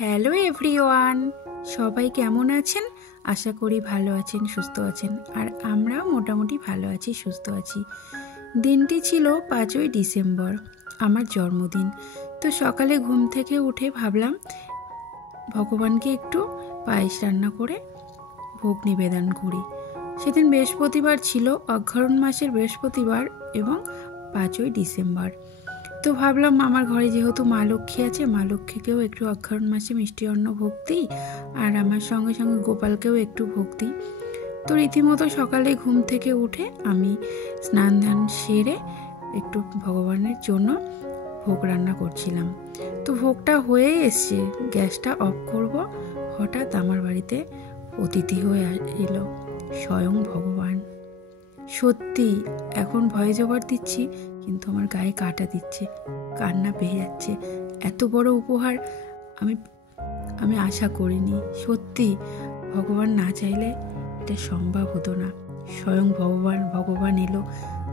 Hello everyone, সবাই কেমন আছেন? আশা করি ভালো আছেন, সুস্থ আছেন। আর আমরা মোটামুটি ভালো আছি, সুস্থ আছি। দিনটি ছিল 5ই ডিসেম্বর, আমার জন্মদিন। তো সকালে ঘুম থেকে উঠে ভাবলাম ভগবানকে একটু পায়েস রান্না করে ভোগ নিবেদন করি। সেদিন বৃহস্পতিবার ছিল, অঘ্রাণ মাসের বৃহস্পতিবার এবং 5ই ডিসেম্বর। তো ভাবলাম আমার ঘরে যেহেতু মা লক্ষ্মী আছে, মা লক্ষ্মীকেও একটু অঘ্রাণ মাসে মিষ্টি অন্ন ভোগ দিই, আর আমার সঙ্গে সঙ্গে গোপালকেও একটু ভোগ দিই। তো রীতিমতো সকালে ঘুম থেকে উঠে আমি স্নান ধান সেরে একটু ভগবানের জন্য ভোগ রান্না করছিলাম। তো ভোগটা হয়ে এসছে, গ্যাসটা অফ করব, হঠাৎ আমার বাড়িতে অতিথি হয়ে এলো স্বয়ং ভগবান। সত্যি এখন ভয়ে জবাব দিচ্ছি, কিন্তু আমার গায়ে কাঁটা দিচ্ছে, কান্না পেয়ে যাচ্ছে। এত বড় উপহার আমি আশা করিনি। সত্যি ভগবান না চাইলে এটা সম্ভব হতো না। স্বয়ং ভগবান এলো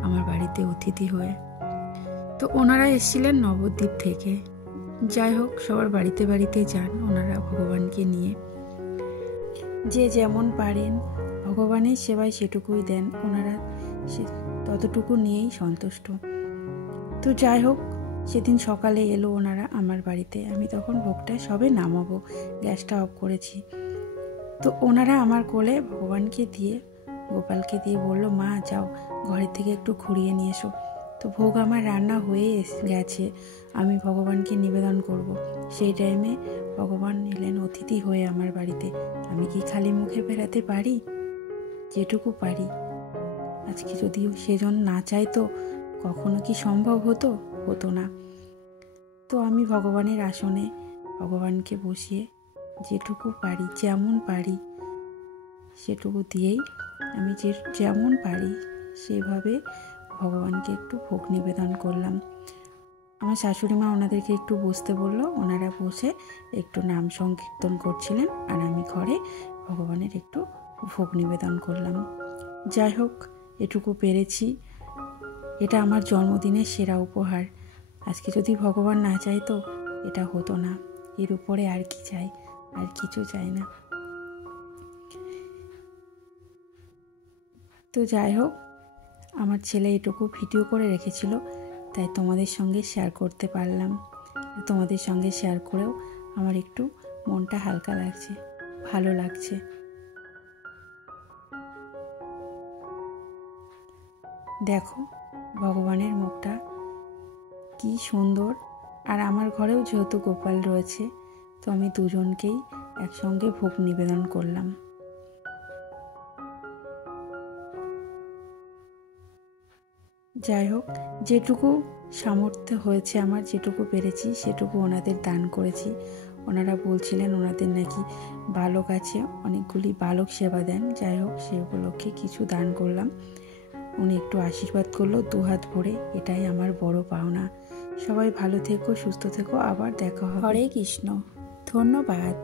আমার বাড়িতে অতিথি হয়ে। তো ওনারা এসেছিলেন নবদ্বীপ থেকে। যাই হোক, সবার বাড়িতে বাড়িতে যান ওনারা ভগবানকে নিয়ে, যে যেমন পারেন ভগবানের সেবায় সেটুকুই দেন ওনারা, ততটুকু নিয়েই সন্তুষ্ট। তো যাই হোক, সেদিন সকালে এলো ওনারা আমার বাড়িতে। আমি তখন ভোগটা সবে নামাবো, গ্যাসটা অফ করেছি। তো ওনারা আমার কোলে ভগবানকে দিয়ে, গোপালকে দিয়ে বলল, মা যাও ঘরের থেকে একটু ঘুরিয়ে নিয়ে এসো। তো ভোগ আমার রান্না হয়ে গেছে, আমি ভগবানকে নিবেদন করব। সেই টাইমে ভগবান এলেন অতিথি হয়ে আমার বাড়িতে। আমি কি খালি মুখে বেরাতে পারি? যেটুকু পারি। আজকে যদিও সেজন না চাইতো, কখনো কি সম্ভব হতো না। তো আমি ভগবানের আসনে ভগবানকে বসিয়ে যেটুকু পারি, যেমন পারি সেটুকু দিয়েই আমি যেমন পারি সেভাবে ভগবানকে একটু ভোগ নিবেদন করলাম। আমার শাশুড়ি মা ওনাদেরকে একটু বসতে বললো, ওনারা বসে একটু নাম সংকীর্তন করছিলেন, আর আমি ঘরে ভগবানের একটু ভোগ নিবেদন করলাম। যাই হোক, এটুকু পেরেছি। এটা আমার জন্মদিনের সেরা উপহার। আজকে যদি ভগবান না চাইতো এটা হতো না। এর উপরে আর কি চাই? আর কিছু চাই না। তো যাই হোক, আমার ছেলে এটুকু ভিডিও করে রেখেছিল, তাই তোমাদের সঙ্গে শেয়ার করতে পারলাম। তোমাদের সঙ্গে শেয়ার করেও আমার একটু মনটা হালকা লাগছে, ভালো লাগছে। দেখো ভগবানের মুখটা কি সুন্দর। আর আমার ঘরেও যেহেতু গোপাল রয়েছে, তো আমি দুজনকেই একসঙ্গে ভোগ নিবেদন করলাম। যাই হোক, যেটুকু সামর্থ্য হয়েছে আমার, যেটুকু পেরেছি সেটুকু ওনাদের দান করেছি। ওনারা বলছিলেন ওনাদের নাকি বালক আছে, অনেকগুলি বালক সেবা দেন। যাই হোক, সে উপলক্ষে কিছু দান করলাম। উনি একটু আশীর্বাদ করলো দুহাত ভরে, এটাই আমার বড় পাওনা। সবাই ভালো থেকো, সুস্থ থেকো, আবার দেখা হবে। হরে কৃষ্ণ, ধন্যবাদ।